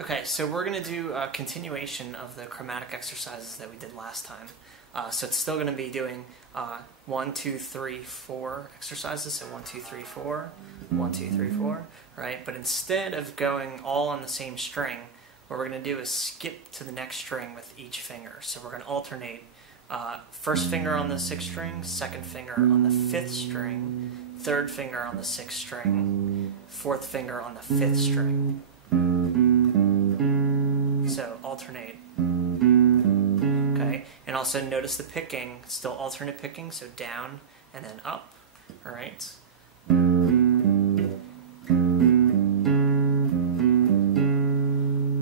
Okay, so we're going to do a continuation of the chromatic exercises that we did last time. So it's still going to be doing 1, 2, 3, 4 exercises. So 1, 2, 3, 4, 1, 2, 3, 4, right? But instead of going all on the same string, what we're going to do is skip to the next string with each finger. So we're going to alternate first finger on the 6th string, second finger on the 5th string, third finger on the 6th string, fourth finger on the 5th string. So alternate. Okay, and also notice the picking, still alternate picking, so down and then up. All right. All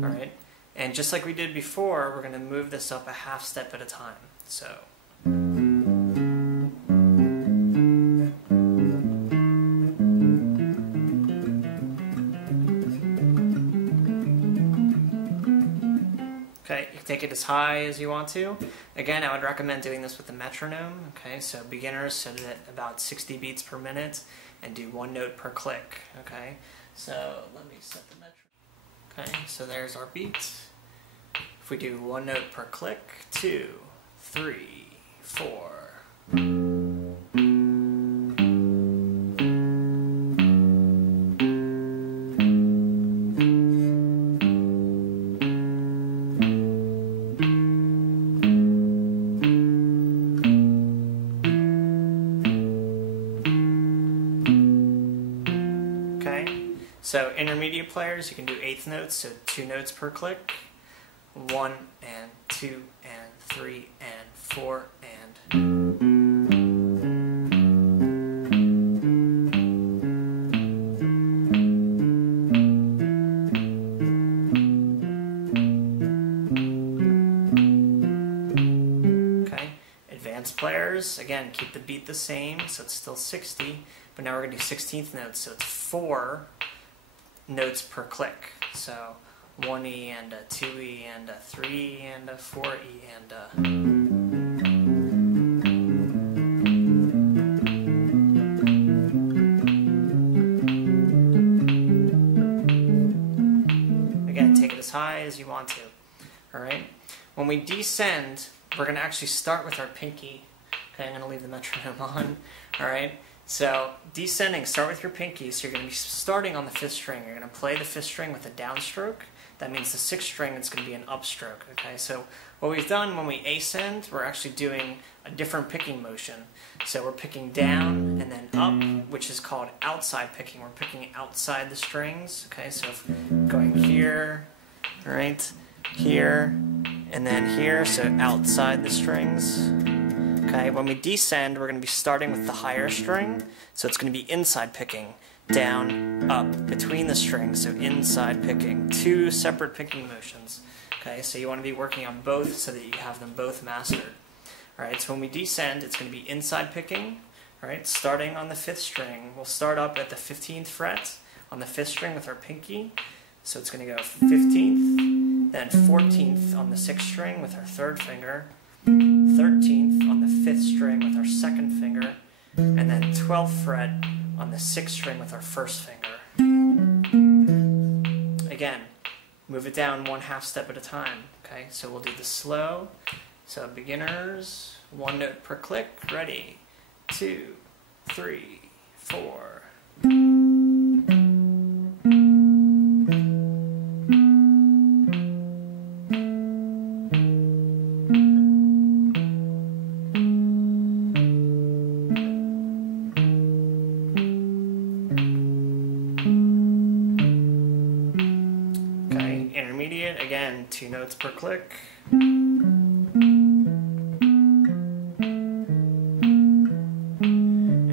right, and just like we did before, we're going to move this up a half step at a time. So. Okay, you can take it as high as you want to. Again, I would recommend doing this with the metronome. Okay, so beginners set it at about 60 beats per minute and do 1 note per click. Okay, so let me set the metronome. Okay, so there's our beat. If we do 1 note per click, 2, 3, 4. So intermediate players, you can do 8th notes, so 2 notes per click. 1 and 2 and 3 and 4 and... Okay, advanced players, again, keep the beat the same, so it's still 60, but now we're going to do 16th notes, so it's 4 notes per click. So 1E and a 2E and a 3 and a 4E and a... Again, take it as high as you want to. Alright? When we descend, we're going to actually start with our pinky. Okay, I'm going to leave the metronome on. Alright? So, descending, start with your pinky, so you're going to be starting on the 5th string. You're going to play the 5th string with a downstroke. That means the 6th string, it's going to be an upstroke. Okay, so what we've done when we ascend, we're actually doing a different picking motion. So we're picking down and then up, which is called outside picking. We're picking outside the strings. Okay, so if going here, right, here, and then here, so outside the strings. Okay, when we descend, we're going to be starting with the higher string, so it's going to be inside picking, down, up, between the strings, so inside picking. 2 separate picking motions. Okay, so you want to be working on both so that you have them both mastered. Alright, so when we descend, it's going to be inside picking, alright, starting on the 5th string. We'll start up at the 15th fret on the 5th string with our pinky, so it's going to go 15th, then 14th on the 6th string with our 3rd finger, 13th on the 5th string with our 2nd finger, and then 12th fret on the 6th string with our 1st finger. Again, move it down 1 half step at a time. Okay, so we'll do the slow. So beginners, 1 note per click. Ready? 2, 3, 4. Intermediate, again, 2 notes per click. And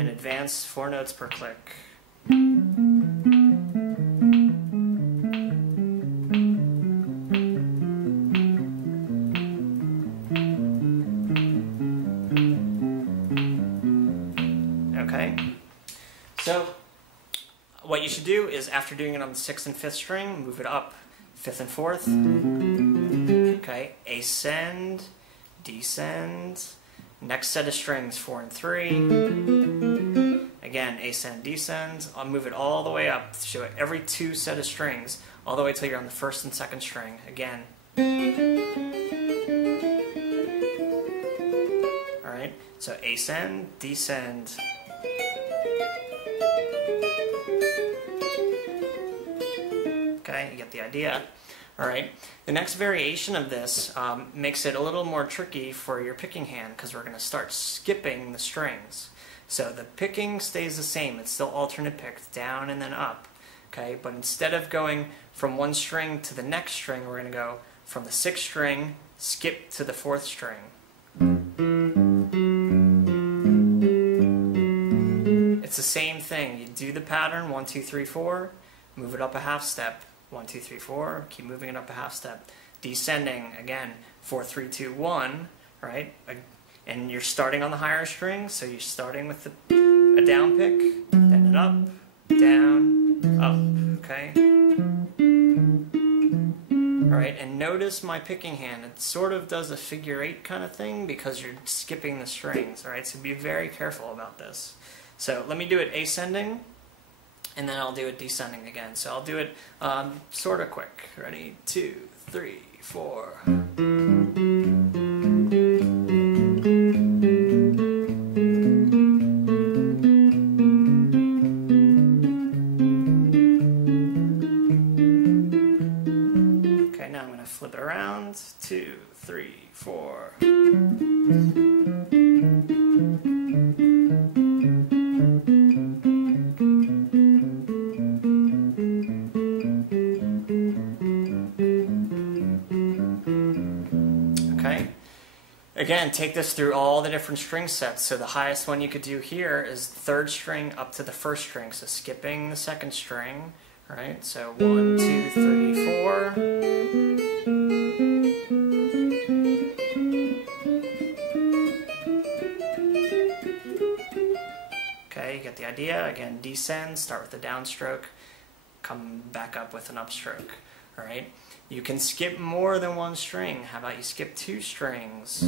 advanced, 4 notes per click. Okay, so what you should do is after doing it on the 6th and 5th string, move it up 5th and 4th. Okay, ascend, descend. Next set of strings, 4 and 3. Again, ascend, descend. I'll move it all the way up. Show it every 2 set of strings. all the way till you're on the first and second string. Again. Alright, so ascend, descend. Okay, you get the idea. Alright, the next variation of this makes it a little more tricky for your picking hand because we're going to start skipping the strings. So the picking stays the same, it's still alternate picked, down and then up. Okay, but instead of going from one string to the next string, we're going to go from the 6th string, skip to the 4th string. It's the same thing. You do the pattern 1, 2, 3, 4, move it up a half step. 1, 2, 3, 4, keep moving it up a half step. Descending, again, 4, 3, 2, 1, right? And you're starting on the higher string, so you're starting with a down pick, then an up, down, up, okay? Alright, and notice my picking hand. It sort of does a figure 8 kind of thing because you're skipping the strings, alright? So be very careful about this. So let me do it ascending, and then I'll do it descending again. So I'll do it sort of quick. Ready? 2, 3, 4. Okay, now I'm going to flip it around. 2, 3, 4. Okay. Again, take this through all the different string sets. So the highest one you could do here is the 3rd string up to the 1st string. So skipping the 2nd string, right? So 1, 2, 3, 4. Okay, you get the idea. Again, descend, start with a downstroke, come back up with an upstroke. All right. You can skip more than one string. How about you skip 2 strings?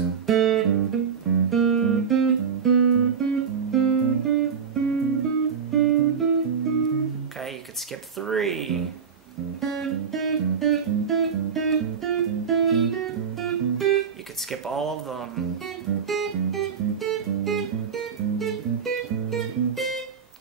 Okay, you could skip 3. You could skip all of them.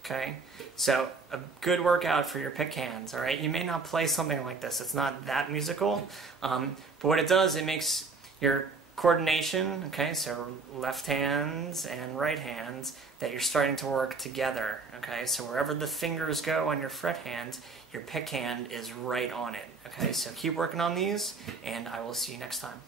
Okay, so a good workout for your pick hands, all right? You may not play something like this. It's not that musical, but what it does, it makes your coordination, okay, so left hands and right hands, that you're starting to work together, okay? So wherever the fingers go on your fret hand, your pick hand is right on it, okay? So keep working on these, and I will see you next time.